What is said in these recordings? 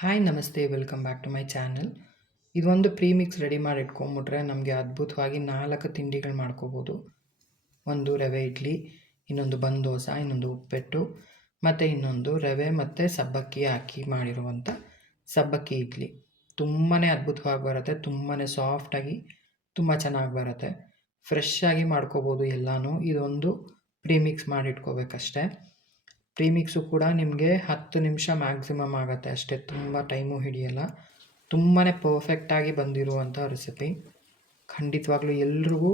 Hi ನಮಸ್ತೆ welcome back to my channel. ಇದೊಂದು premix ready ಮಾಡಿ ಇಟ್ಕೊಂಬಿಟ್ರೆ ನಮಗೆ ಅದ್ಭುತವಾಗಿ 4 ತಿಂಡಿಗಳು ಮಾಡ್ಕೋಬೋದು. ಒಂದು ರವೆ ಇಡ್ಲಿ, ಇನ್ನೊಂದು ಬನ್ ದೋಸೆ, ಇನ್ನೊಂದು ಉಪ್ಪಿಟ್ಟು ಮತ್ತು ಇನ್ನೊಂದು ರವೆ ಮತ್ತು ಸಬ್ಬಕ್ಕಿ ಹಾಕಿ ಮಾಡಿರುವಂಥ ಸಬ್ಬಕ್ಕಿ ಇಡ್ಲಿ. ತುಂಬಾ ಅದ್ಭುತವಾಗಿ ಬರುತ್ತೆ, ತುಂಬಾ ಸಾಫ್ಟಾಗಿ ತುಂಬ ಚೆನ್ನಾಗಿ ಬರುತ್ತೆ. ಫ್ರೆಶ್ ಆಗಿ ಮಾಡ್ಕೋಬೋದು ಎಲ್ಲನೂ. ಇದೊಂದು ಪ್ರೀಮಿಕ್ಸ್ ಮಾಡಿಟ್ಕೋಬೇಕಷ್ಟೆ. ಪ್ರೀಮಿಕ್ಸು ಕೂಡ ನಿಮಗೆ 10 ನಿಮಿಷ ಮ್ಯಾಕ್ಸಿಮಮ್ ಆಗುತ್ತೆ ಅಷ್ಟೇ, ತುಂಬ ಟೈಮು ಹಿಡಿಯಲ್ಲ. ತುಂಬಾ ಪರ್ಫೆಕ್ಟಾಗಿ ಬಂದಿರುವಂಥ ರೆಸಿಪಿ. ಖಂಡಿತವಾಗ್ಲೂ ಎಲ್ರಿಗೂ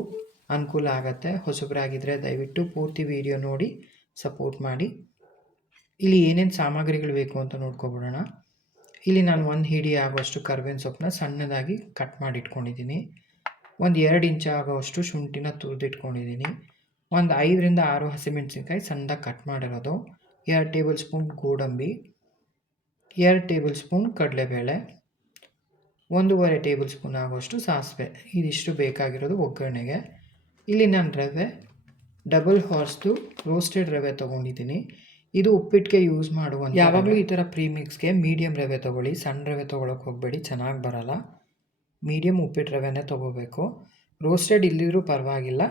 ಅನುಕೂಲ ಆಗುತ್ತೆ. ಹೊಸಬರಾಗಿದ್ದರೆ ದಯವಿಟ್ಟು ಪೂರ್ತಿ ವಿಡಿಯೋ ನೋಡಿ ಸಪೋರ್ಟ್ ಮಾಡಿ. ಇಲ್ಲಿ ಏನೇನು ಸಾಮಗ್ರಿಗಳು ಬೇಕು ಅಂತ ನೋಡ್ಕೊಬಿಡೋಣ. ಇಲ್ಲಿ ನಾನು 1 ಹಿಡಿ ಆಗುವಷ್ಟು ಕರ್ಬೇವಿನ ಸೊಪ್ಪನ್ನ ಸಣ್ಣದಾಗಿ ಕಟ್ ಮಾಡಿ ಇಟ್ಕೊಂಡಿದ್ದೀನಿ. ಒಂದು 2 ಇಂಚು ಆಗೋವಷ್ಟು ಶುಂಠಿನ ತುರಿದಿಟ್ಕೊಂಡಿದ್ದೀನಿ. ಒಂದು 5ರಿಂದ 6 ಹಸಿಮೆಣಸಿನ್ಕಾಯಿ ಸಣ್ಣದಾಗಿ ಕಟ್ ಮಾಡಿರೋದು, 2 ಟೇಬಲ್ ಸ್ಪೂನ್ ಗೋಡಂಬಿ, 2 ಟೇಬಲ್ ಸ್ಪೂನ್ ಕಡಲೆಬೇಳೆ, 1.5 ಟೇಬಲ್ ಸ್ಪೂನ್ ಆಗುವಷ್ಟು ಸಾಸಿವೆ. ಇದಿಷ್ಟು ಬೇಕಾಗಿರೋದು ಒಗ್ಗರಣೆಗೆ. ಇಲ್ಲಿ ನಾನು ರವೆ ಡಬಲ್ ಹಾರ್ಸ್ದು ರೋಸ್ಟೆಡ್ ರವೆ ತೊಗೊಂಡಿದ್ದೀನಿ. ಇದು ಉಪ್ಪಿಟ್ಟಿಗೆ ಯೂಸ್ ಮಾಡುವಂಥ. ಯಾವಾಗಲೂ ಈ ಥರ ಪ್ರೀಮಿಕ್ಸ್ಗೆ ಮೀಡಿಯಮ್ ರವೆ ತೊಗೊಳ್ಳಿ, ಸಣ್ಣ ರವೆ ತೊಗೊಳಕ್ಕೆ ಹೋಗಬೇಡಿ, ಚೆನ್ನಾಗಿ ಬರೋಲ್ಲ. ಮೀಡಿಯಮ್ ಉಪ್ಪಿಟ್ಟು ರವೆನೇ ತೊಗೋಬೇಕು. ರೋಸ್ಟೆಡ್ ಇಲ್ಲಿದ್ರೂ ಪರವಾಗಿಲ್ಲ,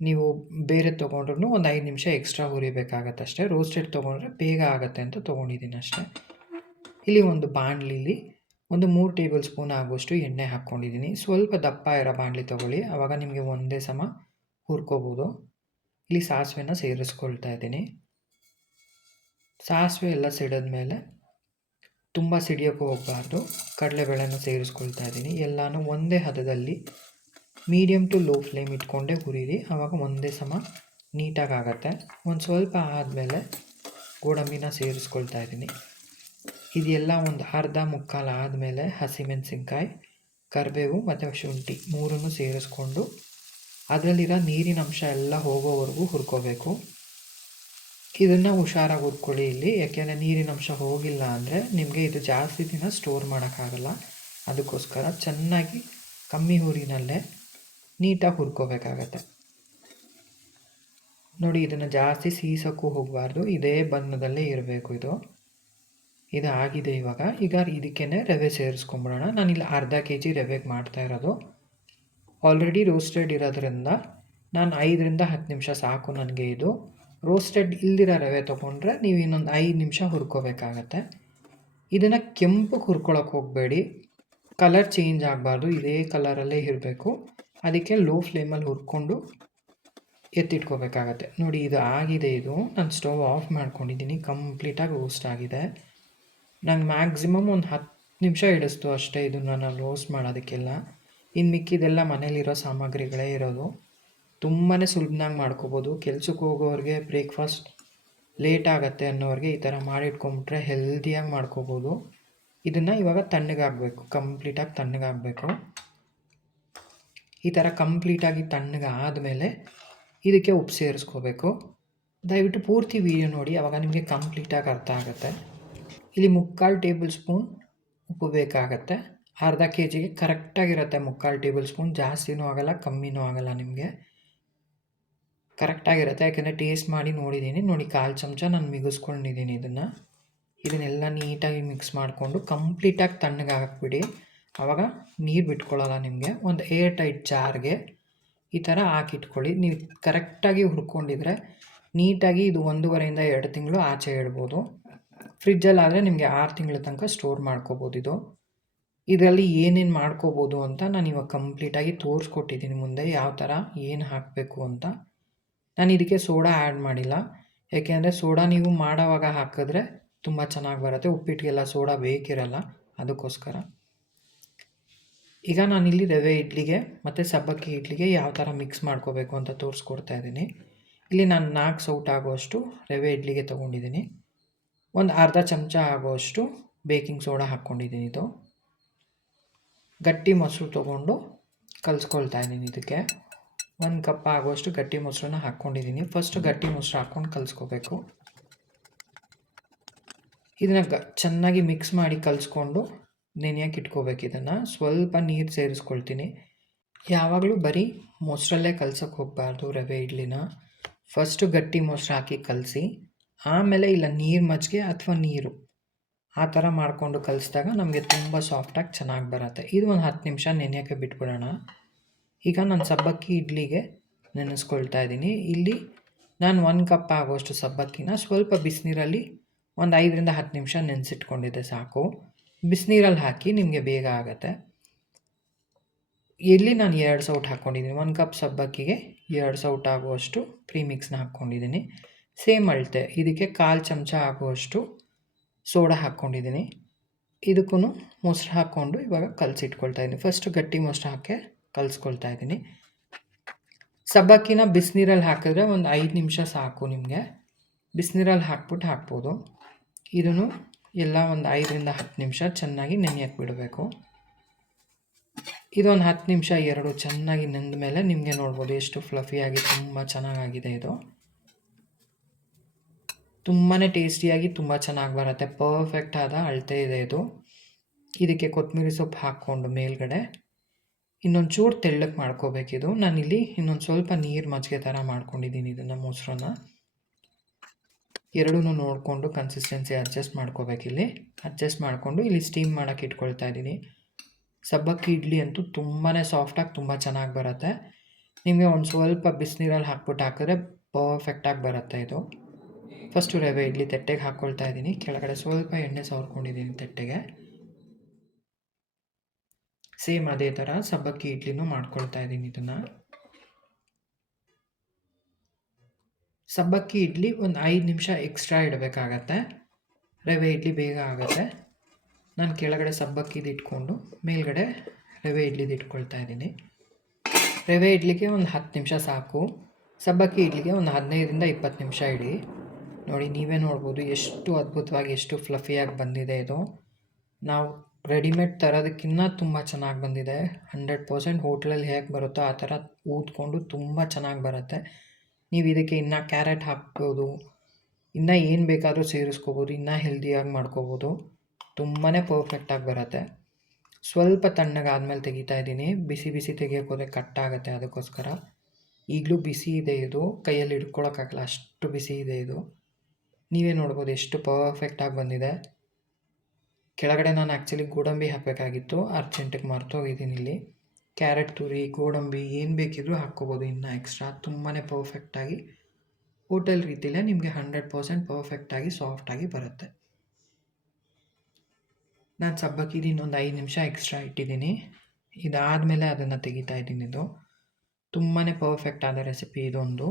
ನೀವು ಬೇರೆ ತೊಗೊಂಡ್ರೂ ಒಂದು 5 ನಿಮಿಷ ಎಕ್ಸ್ಟ್ರಾ ಹುರಿಬೇಕಾಗತ್ತೆ ಅಷ್ಟೇ. ರೋಸ್ಟೆಡ್ ತೊಗೊಂಡ್ರೆ ಬೇಗ ಆಗುತ್ತೆ ಅಂತ ತೊಗೊಂಡಿದ್ದೀನಿ ಅಷ್ಟೇ. ಇಲ್ಲಿ ಒಂದು ಬಾಣಲಿಲಿ ಒಂದು 3 ಟೇಬಲ್ ಸ್ಪೂನ್ ಆಗುವಷ್ಟು ಎಣ್ಣೆ ಹಾಕ್ಕೊಂಡಿದ್ದೀನಿ. ಸ್ವಲ್ಪ ದಪ್ಪ ಇರೋ ಬಾಣಲಿ ತೊಗೊಳ್ಳಿ, ಆವಾಗ ನಿಮಗೆ ಒಂದೇ ಸಮ ಹುರ್ಕೋಬೋದು. ಇಲ್ಲಿ ಸಾಸಿವೆನ ಸೇರಿಸ್ಕೊಳ್ತಾ ಇದ್ದೀನಿ. ಸಾಸಿವೆ ಎಲ್ಲ ಸಿಡಿದ್ಮೇಲೆ ತುಂಬ ಸಿಡಿಯೋಕ್ಕೂ ಹೋಗಬಾರ್ದು, ಕಡಲೆಬೇಳೆನ ಸೇರಿಸ್ಕೊಳ್ತಾ ಇದ್ದೀನಿ. ಎಲ್ಲನೂ ಒಂದೇ ಹದದಲ್ಲಿ ಮೀಡಿಯಮ್ ಟು ಲೋ ಫ್ಲೇಮ್ ಇಟ್ಕೊಂಡೇ ಹುರಿರಿ, ಆವಾಗ ಒಂದೇ ಸಮ ನೀಟಾಗಿ ಆಗುತ್ತೆ. ಒಂದು ಸ್ವಲ್ಪ ಆದಮೇಲೆ ಗೋಡಂಬಿನ ಸೇರಿಸ್ಕೊಳ್ತಾ ಇದ್ದೀನಿ. ಇದೆಲ್ಲ ಒಂದು ಅರ್ಧ ಮುಕ್ಕಾಲು ಆದಮೇಲೆ ಹಸಿಮೆಣಸಿನ್ಕಾಯಿ, ಕರಿಬೇವು ಮತ್ತು ಶುಂಠಿ ಮೂರನ್ನು ಸೇರಿಸ್ಕೊಂಡು ಅದರಲ್ಲಿರೋ ನೀರಿನ ಅಂಶ ಎಲ್ಲ ಹೋಗೋವರೆಗೂ ಹುರ್ಕೋಬೇಕು. ಇದನ್ನು ಹುಷಾರಾಗಿ ಹುರ್ಕೊಳ್ಳಿ ಇಲ್ಲಿ, ಯಾಕೆಂದರೆ ನೀರಿನ ಅಂಶ ಹೋಗಿಲ್ಲ ಅಂದರೆ ನಿಮಗೆ ಇದು ಜಾಸ್ತಿ ದಿನ ಸ್ಟೋರ್ ಮಾಡೋಕ್ಕಾಗಲ್ಲ. ಅದಕ್ಕೋಸ್ಕರ ಚೆನ್ನಾಗಿ ಕಮ್ಮಿ ಊರಿನಲ್ಲೇ ನೀಟಾಗಿ ಹುರ್ಕೋಬೇಕಾಗತ್ತೆ. ನೋಡಿ, ಇದನ್ನು ಜಾಸ್ತಿ ಸೀಸೋಕ್ಕೂ ಹೋಗಬಾರ್ದು, ಇದೇ ಬಣ್ಣದಲ್ಲೇ ಇರಬೇಕು. ಇದು ಆಗಿದೆ. ಈಗ ಇದಕ್ಕೇ ರವೆ ಸೇರಿಸ್ಕೊಂಬಿಡೋಣ. ನಾನಿಲ್ಲಿ ಅರ್ಧ kg ರವೆಗೆ ಮಾಡ್ತಾ ಇರೋದು. ಆಲ್ರೆಡಿ ರೋಸ್ಟೆಡ್ ಇರೋದ್ರಿಂದ ನಾನು 5ರಿಂದ 10 ನಿಮಿಷ ಸಾಕು ನನಗೆ. ಇದು ರೋಸ್ಟೆಡ್ ಇಲ್ದಿರೋ ರವೆ ತೊಗೊಂಡ್ರೆ ನೀವು ಇನ್ನೊಂದು 5 ನಿಮಿಷ ಹುರ್ಕೋಬೇಕಾಗತ್ತೆ. ಇದನ್ನು ಕೆಂಪಗೆ ಹುರ್ಕೊಳಕ್ಕೆ ಹೋಗಬೇಡಿ, ಕಲರ್ ಚೇಂಜ್ ಆಗಬಾರ್ದು, ಇದೇ ಕಲರಲ್ಲೇ ಇರಬೇಕು. ಅದಕ್ಕೆ ಲೋ ಫ್ಲೇಮಲ್ಲಿ ಹುರ್ಕೊಂಡು ಎತ್ತಿಟ್ಕೋಬೇಕಾಗತ್ತೆ. ನೋಡಿ, ಇದು ಆಗಿದೆ. ನಾನು ಸ್ಟವ್ ಆಫ್ ಮಾಡ್ಕೊಂಡಿದ್ದೀನಿ, ಕಂಪ್ಲೀಟಾಗಿ ರೋಸ್ಟ್ ಆಗಿದೆ. ನಂಗೆ ಮ್ಯಾಕ್ಸಿಮಮ್ ಒಂದು 10 ನಿಮಿಷ ಹಿಡಿಸ್ತು ಅಷ್ಟೇ ಇದನ್ನು ನಾನು ರೋಸ್ಟ್ ಮಾಡೋದಕ್ಕೆಲ್ಲ. ಇನ್ನು ಮಿಕ್ಕಿದೆಲ್ಲ ಮನೇಲಿರೋ ಸಾಮಗ್ರಿಗಳೇ ಇರೋದು. ತುಂಬಾ ಸುಲಭನಾಗಿ ಮಾಡ್ಕೋಬೋದು. ಕೆಲ್ಸಕ್ಕೆ ಹೋಗೋರಿಗೆ, ಬ್ರೇಕ್ಫಾಸ್ಟ್ ಲೇಟ್ ಆಗುತ್ತೆ ಅನ್ನೋರಿಗೆ ಈ ಥರ ಮಾಡಿಟ್ಕೊಂಬಿಟ್ರೆ ಹೆಲ್ದಿಯಾಗಿ ಮಾಡ್ಕೋಬೋದು. ಇದನ್ನು ಇವಾಗ ತಣ್ಣಗಾಗಬೇಕು, ಕಂಪ್ಲೀಟಾಗಿ ತಣ್ಣಗಾಗಬೇಕು. ಈ ಥರ ಕಂಪ್ಲೀಟಾಗಿ ತಣ್ಣಗೆ ಆದಮೇಲೆ ಇದಕ್ಕೆ ಉಪ್ಪು ಸೇರಿಸ್ಕೋಬೇಕು. ದಯವಿಟ್ಟು ಪೂರ್ತಿ ವಿಡಿಯೋ ನೋಡಿ, ಆವಾಗ ನಿಮಗೆ ಕಂಪ್ಲೀಟಾಗಿ ಅರ್ಥ ಆಗುತ್ತೆ. ಇಲ್ಲಿ 3/4 ಟೇಬಲ್ ಸ್ಪೂನ್ ಉಪ್ಪು ಬೇಕಾಗತ್ತೆ. ಅರ್ಧ kgಗೆ ಕರೆಕ್ಟಾಗಿರುತ್ತೆ 3/4 ಟೇಬಲ್ ಸ್ಪೂನ್. ಜಾಸ್ತಿನೂ ಆಗೋಲ್ಲ, ಕಮ್ಮಿನೂ ಆಗೋಲ್ಲ, ನಿಮಗೆ ಕರೆಕ್ಟಾಗಿರುತ್ತೆ. ಯಾಕೆಂದರೆ ಟೇಸ್ಟ್ ಮಾಡಿ ನೋಡಿದ್ದೀನಿ. ನೋಡಿ, 1/4 ಚಮಚ ನಾನು ಮಿಗಿಸ್ಕೊಂಡಿದ್ದೀನಿ. ಇದನ್ನೆಲ್ಲ ನೀಟಾಗಿ ಮಿಕ್ಸ್ ಮಾಡಿಕೊಂಡು ಕಂಪ್ಲೀಟಾಗಿ ತಣ್ಣಗೆ ಹಾಕ್ಬಿಡಿ, ಆವಾಗ ನೀರು ಬಿಟ್ಕೊಳ್ಳಲ್ಲ ನಿಮಗೆ. ಒಂದು ಏರ್ ಟೈಟ್ ಜಾರ್ಗೆ ಈ ಥರ ಹಾಕಿಟ್ಕೊಳ್ಳಿ. ನೀವು ಕರೆಕ್ಟಾಗಿ ಹುರ್ಕೊಂಡಿದ್ರೆ ನೀಟಾಗಿ ಇದು 1.5ರಿಂದ 2 ತಿಂಗಳು ಆಚೆ ಇಡ್ಬೋದು. ಫ್ರಿಜ್ಜಲ್ಲಾದರೆ ನಿಮಗೆ 6 ತಿಂಗಳ ತನಕ ಸ್ಟೋರ್ ಮಾಡ್ಕೋಬೋದು. ಇದರಲ್ಲಿ ಏನೇನು ಮಾಡ್ಕೋಬೋದು ಅಂತ ನಾನು ಇವಾಗ ಕಂಪ್ಲೀಟಾಗಿ ತೋರಿಸ್ಕೊಟ್ಟಿದ್ದೀನಿ ಮುಂದೆ, ಯಾವ ಥರ ಏನು ಹಾಕಬೇಕು ಅಂತ. ನಾನು ಇದಕ್ಕೆ ಸೋಡಾ ಆ್ಯಡ್ ಮಾಡಿಲ್ಲ, ಯಾಕೆಂದರೆ ಸೋಡಾ ನೀವು ಮಾಡೋವಾಗ ಹಾಕಿದ್ರೆ ತುಂಬ ಚೆನ್ನಾಗಿ ಬರುತ್ತೆ. ಉಪ್ಪಿಟ್ಟಿಗೆಲ್ಲ ಸೋಡಾ ಬೇಕಿರಲ್ಲ, ಅದಕ್ಕೋಸ್ಕರ. ಈಗ ನಾನಿಲ್ಲಿ ರವೆ ಇಡ್ಲಿಗೆ ಮತ್ತು ಸಬ್ಬಕ್ಕಿ ಇಡ್ಲಿಗೆ ಯಾವ ಥರ ಮಿಕ್ಸ್ ಮಾಡ್ಕೋಬೇಕು ಅಂತ ತೋರಿಸ್ಕೊಡ್ತಾ ಇದ್ದೀನಿ. ಇಲ್ಲಿ ನಾನು 4 ಸೌಟ್ ಆಗುವಷ್ಟು ರವೆ ಇಡ್ಲಿಗೆ ತೊಗೊಂಡಿದ್ದೀನಿ. ಒಂದು ಅರ್ಧ ಚಮಚ ಆಗುವಷ್ಟು ಬೇಕಿಂಗ್ ಸೋಡಾ ಹಾಕ್ಕೊಂಡಿದ್ದೀನಿ. ಗಟ್ಟಿ ಮೊಸರು ತೊಗೊಂಡು ಕಲಿಸ್ಕೊಳ್ತಾ ಇದ್ದೀನಿ. ಇದಕ್ಕೆ 1 ಕಪ್ ಆಗುವಷ್ಟು ಗಟ್ಟಿ ಮೊಸರನ್ನ ಹಾಕ್ಕೊಂಡಿದ್ದೀನಿ. ಫಸ್ಟ್ ಗಟ್ಟಿ ಮೊಸರು ಹಾಕ್ಕೊಂಡು ಕಲಿಸ್ಕೋಬೇಕು. ಇದನ್ನು ಚೆನ್ನಾಗಿ ಮಿಕ್ಸ್ ಮಾಡಿ ಕಲಿಸ್ಕೊಂಡು ನೆನೆಯೋಕೆ ಇಟ್ಕೋಬೇಕು. ಇದನ್ನು ಸ್ವಲ್ಪ ನೀರು ಸೇರಿಸ್ಕೊಳ್ತೀನಿ. ಯಾವಾಗಲೂ ಬರೀ ಮೊಸರಲ್ಲೇ ಕಲ್ಸೋಕ್ಕೆ ಹೋಗಬಾರ್ದು ರವೆ ಇಡ್ಲಿನ. ಫಸ್ಟು ಗಟ್ಟಿ ಮೊಸರು ಹಾಕಿ ಕಲಸಿ, ಆಮೇಲೆ ಇಲ್ಲ ನೀರು ಮಜ್ಜಿಗೆ ಅಥವಾ ನೀರು ಆ ಥರ ಮಾಡಿಕೊಂಡು ಕಲಿಸಿದಾಗ ನಮಗೆ ತುಂಬ ಸಾಫ್ಟಾಗಿ ಚೆನ್ನಾಗಿ ಬರುತ್ತೆ. ಇದು ಒಂದು 10 ನಿಮಿಷ ನೆನೆಯೋಕ್ಕೆ ಬಿಟ್ಬಿಡೋಣ. ಈಗ ನಾನು ಸಬ್ಬಕ್ಕಿ ಇಡ್ಲಿಗೆ ನೆನೆಸ್ಕೊಳ್ತಾ ಇದ್ದೀನಿ. ಇಲ್ಲಿ ನಾನು 1 ಕಪ್ ಆಗುವಷ್ಟು ಸಬ್ಬಕ್ಕಿನ ಸ್ವಲ್ಪ ಬಿಸಿನೀರಲ್ಲಿ ಒಂದು 5ರಿಂದ 10 ನಿಮಿಷ ನೆನೆಸಿಟ್ಕೊಂಡಿದ್ದೆ ಸಾಕು. ಬಿಸಿನೀರಲ್ಲಿ ಹಾಕಿ ನಿಮಗೆ ಬೇಗ ಆಗುತ್ತೆ. ಇಲ್ಲಿ ನಾನು 2 ಸೌಟ್ ಹಾಕ್ಕೊಂಡಿದ್ದೀನಿ. 1 ಕಪ್ ಸಬ್ಬಕ್ಕಿಗೆ 2 ಸೌಟ್ ಆಗುವಷ್ಟು ಪ್ರೀಮಿಕ್ಸ್ನ ಹಾಕ್ಕೊಂಡಿದ್ದೀನಿ. ಸೇಮ್ ಅಳತೆ ಇದಕ್ಕೆ 1/4 ಚಮಚ ಆಗುವಷ್ಟು ಸೋಡಾ ಹಾಕ್ಕೊಂಡಿದ್ದೀನಿ. ಇದಕ್ಕೂ ಮೊಸರು ಹಾಕ್ಕೊಂಡು ಇವಾಗ ಕಲಸಿಟ್ಕೊಳ್ತಾ ಇದ್ದೀನಿ. ಫಸ್ಟು ಗಟ್ಟಿ ಮೊಸರು ಹಾಕಿ ಕಲಿಸ್ಕೊಳ್ತಾ ಇದ್ದೀನಿ. ಸಬ್ಬಕ್ಕಿನ ಬಿಸಿನೀರಲ್ಲಿ ಹಾಕಿದ್ರೆ ಒಂದು 5 ನಿಮಿಷ ಸಾಕು ನಿಮಗೆ. ಬಿಸಿನೀರಲ್ಲಿ ಹಾಕ್ಬಿಟ್ಟು ಹಾಕ್ಬೋದು. ಇದನ್ನು ಎಲ್ಲ ಒಂದು 5ರಿಂದ 10 ನಿಮಿಷ ಚೆನ್ನಾಗಿ ನೆನೆಯಕ್ಕೆ ಬಿಡಬೇಕು. ಇದೊಂದು 10 ನಿಮಿಷ ಎರಡು ಚೆನ್ನಾಗಿ ನೆಂದ ಮೇಲೆ ನಿಮಗೆ ನೋಡ್ಬೋದು ಎಷ್ಟು ಫ್ಲಫಿಯಾಗಿ ತುಂಬ ಚೆನ್ನಾಗಾಗಿದೆ. ಇದು ತುಂಬಾ ಟೇಸ್ಟಿಯಾಗಿ ತುಂಬ ಚೆನ್ನಾಗಿ ಬರುತ್ತೆ. ಪರ್ಫೆಕ್ಟ್ ಆದ ಅಳತೆ ಇದೆ ಇದು. ಇದಕ್ಕೆ ಕೊತ್ತಂಬರಿ ಸೊಪ್ಪು ಹಾಕ್ಕೊಂಡು ಮೇಲ್ಗಡೆ ಇನ್ನೊಂದು ಚೂರು ತೆಳ್ಳಗೆ ಮಾಡ್ಕೋಬೇಕಿದು. ನಾನಿಲ್ಲಿ ಇನ್ನೊಂದು ಸ್ವಲ್ಪ ನೀರು ಮಜ್ಜಿಗೆ ಥರ ಮಾಡ್ಕೊಂಡಿದ್ದೀನಿ. ಇದನ್ನು ಮೊಸರನ್ನ ಎರಡೂ ನೋಡಿಕೊಂಡು ಕನ್ಸಿಸ್ಟೆನ್ಸಿ ಅಡ್ಜಸ್ಟ್ ಮಾಡ್ಕೋಬೇಕಿಲ್ಲಿ. ಅಡ್ಜಸ್ಟ್ ಮಾಡಿಕೊಂಡು ಇಲ್ಲಿ ಸ್ಟೀಮ್ ಮಾಡೋಕ್ಕೆ ಇಟ್ಕೊಳ್ತಾ ಇದ್ದೀನಿ. ಸಬ್ಬಕ್ಕಿ ಇಡ್ಲಿ ಅಂತೂ ತುಂಬಾ ಸಾಫ್ಟಾಗಿ ತುಂಬ ಚೆನ್ನಾಗಿ ಬರುತ್ತೆ. ನಿಮಗೆ ಒಂದು ಸ್ವಲ್ಪ ಬಿಸಿನೀರಲ್ಲಿ ಹಾಕ್ಬಿಟ್ಟು ಹಾಕಿದ್ರೆ ಪರ್ಫೆಕ್ಟಾಗಿ ಬರುತ್ತೆ ಇದು. ಫಸ್ಟು ರವೆ ಇಡ್ಲಿ ತಟ್ಟೆಗೆ ಹಾಕ್ಕೊಳ್ತಾ ಇದ್ದೀನಿ. ಕೆಳಗಡೆ ಸ್ವಲ್ಪ ಎಣ್ಣೆ ಸವರ್ಕೊಂಡಿದ್ದೀನಿ ತಟ್ಟೆಗೆ. ಸೇಮ್ ಅದೇ ಥರ ಸಬ್ಬಕ್ಕಿ ಇಡ್ಲಿನೂ ಮಾಡ್ಕೊಳ್ತಾ ಇದ್ದೀನಿ. ಇದನ್ನು ಸಬ್ಬಕ್ಕಿ ಇಡ್ಲಿ ಒಂದು 5 ನಿಮಿಷ ಎಕ್ಸ್ಟ್ರಾ ಇಡಬೇಕಾಗತ್ತೆ. ರವೆ ಇಡ್ಲಿ ಬೇಗ ಆಗುತ್ತೆ. ನಾನು ಕೆಳಗಡೆ ಸಬ್ಬಕ್ಕಿದು ಇಟ್ಕೊಂಡು ಮೇಲ್ಗಡೆ ರವೆ ಇಡ್ಲಿದು ಇಟ್ಕೊಳ್ತಾ ಇದ್ದೀನಿ. ರವೆ ಇಡ್ಲಿಗೆ ಒಂದು 10 ನಿಮಿಷ ಸಾಕು. ಸಬ್ಬಕ್ಕಿ ಇಡ್ಲಿಗೆ ಒಂದು 15ರಿಂದ 20 ನಿಮಿಷ ಇಡಿ. ನೋಡಿ, ನೀವೇ ನೋಡ್ಬೋದು ಎಷ್ಟು ಅದ್ಭುತವಾಗಿ ಎಷ್ಟು ಫ್ಲಫಿಯಾಗಿ ಬಂದಿದೆ ಇದು. ನಾವು ರೆಡಿಮೇಡ್ ತರೋದಕ್ಕಿಂತ ತುಂಬ ಚೆನ್ನಾಗಿ ಬಂದಿದೆ. 100% ಹೋಟ್ಲಲ್ಲಿ ಹೇಗೆ ಬರುತ್ತೋ ಆ ಥರ ಊದ್ಕೊಂಡು ತುಂಬ ಚೆನ್ನಾಗಿ ಬರುತ್ತೆ. ನೀವು ಇದಕ್ಕೆ ಇನ್ನೂ ಕ್ಯಾರೆಟ್ ಹಾಕ್ಬೋದು, ಇನ್ನೂ ಏನು ಬೇಕಾದರೂ ಸೇರಿಸ್ಕೋಬೋದು, ಇನ್ನೂ ಹೆಲ್ದಿಯಾಗಿ ಮಾಡ್ಕೋಬೋದು. ತುಂಬಾ ಪರ್ಫೆಕ್ಟಾಗಿ ಬರುತ್ತೆ. ಸ್ವಲ್ಪ ತಣ್ಣಗಾದ್ಮೇಲೆ ತೆಗಿತಾ ಇದ್ದೀನಿ. ಬಿಸಿ ಬಿಸಿ ತೆಗಿಯೋಕ್ಕೋದ್ರೆ ಕಟ್ಟಾಗುತ್ತೆ, ಅದಕ್ಕೋಸ್ಕರ. ಈಗಲೂ ಬಿಸಿ ಇದೆ ಇದು, ಕೈಯಲ್ಲಿ ಹಿಡ್ಕೊಳಕ್ಕಾಗಲ್ಲ ಅಷ್ಟು ಬಿಸಿ ಇದೆ ಇದು. ನೀವೇ ನೋಡ್ಬೋದು ಎಷ್ಟು ಪರ್ಫೆಕ್ಟಾಗಿ ಬಂದಿದೆ. ಕೆಳಗಡೆ ನಾನು ಆ್ಯಕ್ಚುಲಿ ಗೋಡಂಬಿ ಹಾಕಬೇಕಾಗಿತ್ತು, ಅರ್ಜೆಂಟಿಗೆ ಮರ್ತೋಗಿದ್ದೀನಿ. ಇಲ್ಲಿ ಕ್ಯಾರೆಟ್ ತುರಿ, ಗೋಡಂಬಿ ಏನು ಬೇಕಿದ್ರೂ ಹಾಕ್ಕೋಬೋದು ಇನ್ನೂ ಎಕ್ಸ್ಟ್ರಾ. ತುಂಬಾ ಪರ್ಫೆಕ್ಟಾಗಿ ಹೋಟೆಲ್ ರೀತಿಯಲ್ಲೇ ನಿಮಗೆ 100% ಪರ್ಫೆಕ್ಟಾಗಿ ಸಾಫ್ಟಾಗಿ ಬರುತ್ತೆ. ನಾನು ಸಬ್ಬಕ್ಕಿದು ಇನ್ನೊಂದು 5 ನಿಮಿಷ ಎಕ್ಸ್ಟ್ರಾ ಇಟ್ಟಿದ್ದೀನಿ. ಇದಾದಮೇಲೆ ಅದನ್ನು ತೆಗಿತಾ ಇದ್ದೀನಿ. ಇದು ತುಂಬಾ ಪರ್ಫೆಕ್ಟ್ ಆದ ರೆಸಿಪಿ ಇದೊಂದು.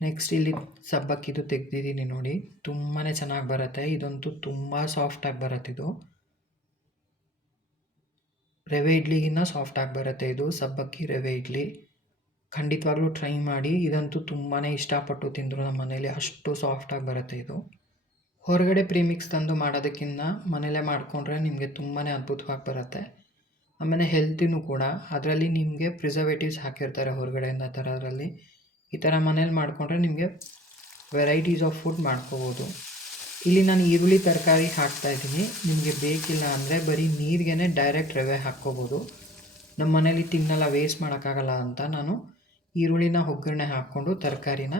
ನೆಕ್ಸ್ಟ್ ಇಲ್ಲಿ ಸಬ್ಬಕ್ಕಿದು ತೆಗೆದಿದ್ದೀನಿ ನೋಡಿ, ತುಂಬಾ ಚೆನ್ನಾಗಿ ಬರುತ್ತೆ. ಇದಂತೂ ತುಂಬ ಸಾಫ್ಟಾಗಿ ಬರುತ್ತೆ. ಇದು ರವೆ ಇಡ್ಲಿಗಿನ್ನ ಸಾಫ್ಟಾಗಿ ಬರುತ್ತೆ ಇದು ಸಬ್ಬಕ್ಕಿ ರವೆ ಇಡ್ಲಿ. ಖಂಡಿತವಾಗ್ಲೂ ಟ್ರೈ ಮಾಡಿ. ಇದಂತೂ ತುಂಬಾ ಇಷ್ಟಪಟ್ಟು ತಿಂದರು ನಮ್ಮ ಮನೇಲಿ, ಅಷ್ಟು ಸಾಫ್ಟಾಗಿ ಬರುತ್ತೆ ಇದು. ಹೊರಗಡೆ ಪ್ರೀಮಿಕ್ಸ್ ತಂದು ಮಾಡೋದಕ್ಕಿಂತ ಮನೇಲೇ ಮಾಡಿಕೊಂಡ್ರೆ ನಿಮಗೆ ತುಂಬಾ ಅದ್ಭುತವಾಗಿ ಬರುತ್ತೆ. ಆಮೇಲೆ ಹೆಲ್ತಿನೂ ಕೂಡ. ಅದರಲ್ಲಿ ನಿಮಗೆ ಪ್ರಿಸರ್ವೇಟಿವ್ಸ್ ಹಾಕಿರ್ತಾರೆ ಹೊರಗಡೆಯಿಂದ ತರೋದ್ರಲ್ಲಿ. ಈ ಥರ ಮನೇಲಿ ಮಾಡಿಕೊಂಡ್ರೆ ನಿಮಗೆ ವೆರೈಟೀಸ್ ಆಫ್ ಫುಡ್ ಮಾಡ್ಕೋಬೋದು. ಇಲ್ಲಿ ನಾನು ಈರುಳ್ಳಿ ತರಕಾರಿ ಹಾಕ್ತಾಯಿದ್ದೀನಿ. ನಿಮಗೆ ಬೇಕಿಲ್ಲ ಅಂದರೆ ಬರೀ ನೀರಿಗೇ ಡೈರೆಕ್ಟ್ ರವೆ ಹಾಕ್ಕೋಬೋದು. ನಮ್ಮ ಮನೇಲಿ ತಿನ್ನಲ್ಲ, ವೇಸ್ಟ್ ಮಾಡೋಕ್ಕಾಗಲ್ಲ ಅಂತ ನಾನು ಈರುಳ್ಳಿನ ಒಗ್ಗರಣೆ ಹಾಕ್ಕೊಂಡು ತರಕಾರಿನ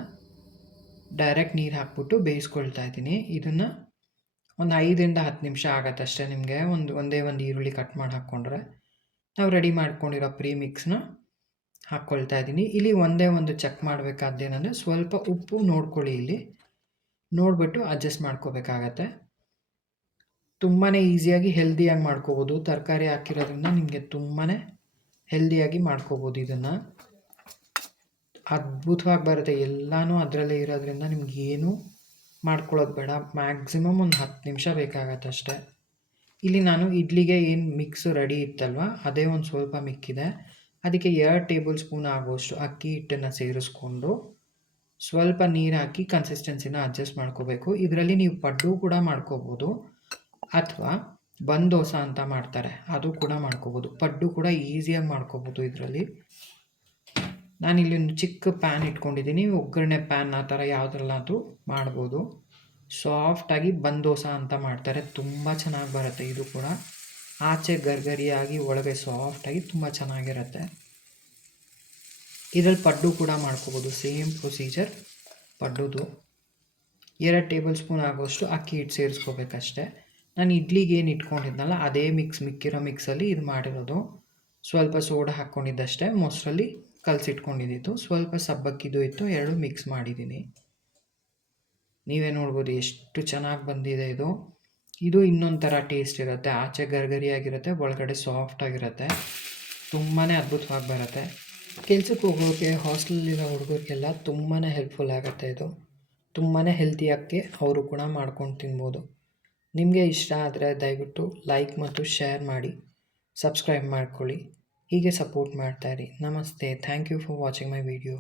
ಡೈರೆಕ್ಟ್ ನೀರು ಹಾಕ್ಬಿಟ್ಟು ಬೇಯಿಸ್ಕೊಳ್ತಾ ಇದ್ದೀನಿ. ಇದನ್ನು ಒಂದು 5ರಿಂದ 10 ನಿಮಿಷ ಆಗುತ್ತಷ್ಟೇ. ನಿಮಗೆ ಒಂದೇ ಒಂದು ಈರುಳ್ಳಿ ಕಟ್ ಮಾಡಿ ಹಾಕ್ಕೊಂಡ್ರೆ ನಾವು ರೆಡಿ ಮಾಡ್ಕೊಂಡಿರೋ ಪ್ರೀಮಿಕ್ಸ್ನ ಹಾಕ್ಕೊಳ್ತಾ ಇದ್ದೀನಿ. ಇಲ್ಲಿ ಒಂದೇ ಒಂದು ಚೆಕ್ ಮಾಡಬೇಕಾದ್ದೇನೆಂದರೆ ಸ್ವಲ್ಪ ಉಪ್ಪು ನೋಡ್ಕೊಳ್ಳಿ. ಇಲ್ಲಿ ನೋಡಿಬಿಟ್ಟು ಅಡ್ಜಸ್ಟ್ ಮಾಡ್ಕೋಬೇಕಾಗತ್ತೆ. ತುಂಬಾ ಈಸಿಯಾಗಿ ಹೆಲ್ದಿಯಾಗಿ ಮಾಡ್ಕೋಬೋದು. ತರಕಾರಿ ಹಾಕಿರೋದ್ರಿಂದ ನಿಮಗೆ ತುಂಬಾ ಹೆಲ್ದಿಯಾಗಿ ಮಾಡ್ಕೋಬೋದು. ಇದನ್ನು ಅದ್ಭುತವಾಗಿ ಬರುತ್ತೆ. ಎಲ್ಲನೂ ಅದರಲ್ಲೇ ಇರೋದ್ರಿಂದ ನಿಮಗೇನು ಮಾಡ್ಕೊಳ್ಳೋದು ಬೇಡ. ಮ್ಯಾಕ್ಸಿಮಮ್ ಒಂದು 10 ನಿಮಿಷ ಬೇಕಾಗತ್ತೆ ಅಷ್ಟೇ. ಇಲ್ಲಿ ನಾನು ಇಡ್ಲಿಗೆ ಏನು ಮಿಕ್ಸು ರೆಡಿ ಇತ್ತಲ್ವ, ಅದೇ ಒಂದು ಸ್ವಲ್ಪ ಮಿಕ್ಕಿದೆ. ಅದಕ್ಕೆ 2 ಟೇಬಲ್ ಸ್ಪೂನ್ ಆಗುವಷ್ಟು ಅಕ್ಕಿ ಹಿಟ್ಟನ್ನು ಸೇರಿಸ್ಕೊಂಡು ಸ್ವಲ್ಪ ನೀರು ಹಾಕಿ ಕನ್ಸಿಸ್ಟೆನ್ಸಿನ ಅಡ್ಜಸ್ಟ್ ಮಾಡ್ಕೋಬೇಕು. ಇದರಲ್ಲಿ ನೀವು ಪಡ್ಡು ಕೂಡ ಮಾಡ್ಕೋಬೋದು, ಅಥವಾ ಬನ್ ದೋಸೆ ಅಂತ ಮಾಡ್ತಾರೆ ಅದು ಕೂಡ ಮಾಡ್ಕೋಬೋದು. ಪಡ್ಡು ಕೂಡ ಈಸಿಯಾಗಿ ಮಾಡ್ಕೋಬೋದು ಇದರಲ್ಲಿ. ನಾನಿಲ್ಲಿ ಒಂದು ಚಿಕ್ಕ ಪ್ಯಾನ್ ಇಟ್ಕೊಂಡಿದ್ದೀನಿ. ಒಗ್ಗರಣೆ ಪ್ಯಾನ್ ಆ ಥರ ಯಾವುದ್ರಲ್ಲಾದರೂ ಮಾಡ್ಬೋದು. ಸಾಫ್ಟಾಗಿ ಬನ್ ದೋಸೆ ಅಂತ ಮಾಡ್ತಾರೆ, ತುಂಬ ಚೆನ್ನಾಗಿ ಬರುತ್ತೆ. ಇದು ಕೂಡ ಆಚೆ ಗರ್ಗರಿಯಾಗಿ ಒಳಗೆ ಸಾಫ್ಟಾಗಿ ತುಂಬ ಚೆನ್ನಾಗಿರುತ್ತೆ. ಇದರಲ್ಲಿ ಪಡ್ಡು ಕೂಡ ಮಾಡ್ಕೋಬೋದು. ಸೇಮ್ ಪ್ರೊಸೀಜರ್ ಪಡ್ಡುದು. 2 ಟೇಬಲ್ ಸ್ಪೂನ್ ಆಗೋಷ್ಟು ಅಕ್ಕಿ ಹಿಟ್ಟು ಸೇರಿಸ್ಕೋಬೇಕಷ್ಟೆ. ನಾನು ಇಡ್ಲಿಗೆ ಏನು ಇಟ್ಕೊಂಡಿದ್ನಲ್ಲ ಅದೇ ಮಿಕ್ಕಿರೋ ಮಿಕ್ಸಲ್ಲಿ ಇದು ಮಾಡಿರೋದು. ಸ್ವಲ್ಪ ಸೋಡಾ ಹಾಕ್ಕೊಂಡಿದ್ದಷ್ಟೇ, ಮೊಸರಲ್ಲಿ ಕಲಸಿಟ್ಕೊಂಡಿದ್ದು, ಸ್ವಲ್ಪ ಸಬ್ಬಕ್ಕಿದು ಇತ್ತು, 2 ಮಿಕ್ಸ್ ಮಾಡಿದ್ದೀನಿ. ನೀವೇ ನೋಡ್ಬೋದು ಎಷ್ಟು ಚೆನ್ನಾಗಿ ಬಂದಿದೆ ಇದು. ಇದು ಇನ್ನೊಂದು ಥರ ಟೇಸ್ಟ್ ಇರುತ್ತೆ. ಆಚೆ ಗರ್ಗರಿಯಾಗಿರುತ್ತೆ, ಒಳಗಡೆ ಸಾಫ್ಟಾಗಿರುತ್ತೆ. ತುಂಬಾ ಅದ್ಭುತವಾಗಿ ಬರುತ್ತೆ. ಕೆಲ್ಸಕ್ಕೆ ಹೋಗೋರಿಗೆ, ಹಾಸ್ಟೆಲಲ್ಲಿರೋ ಹುಡುಗರಿಗೆಲ್ಲ ತುಂಬಾ ಹೆಲ್ಪ್ಫುಲ್ ಆಗುತ್ತೆ ಇದು. ತುಂಬಾ ಹೆಲ್ತಿಯಾಗಿ ಅವರು ಕೂಡ ಮಾಡ್ಕೊಂಡು ತಿನ್ಬೋದು. ನಿಮಗೆ ಇಷ್ಟ ಆದರೆ ದಯವಿಟ್ಟು ಲೈಕ್ ಮತ್ತು ಶೇರ್ ಮಾಡಿ, ಸಬ್ಸ್ಕ್ರೈಬ್ ಮಾಡ್ಕೊಳ್ಳಿ. ಹೀಗೆ ಸಪೋರ್ಟ್ ಮಾಡ್ತಾಯಿರಿ. ನಮಸ್ತೆ. Thank you for watching my video.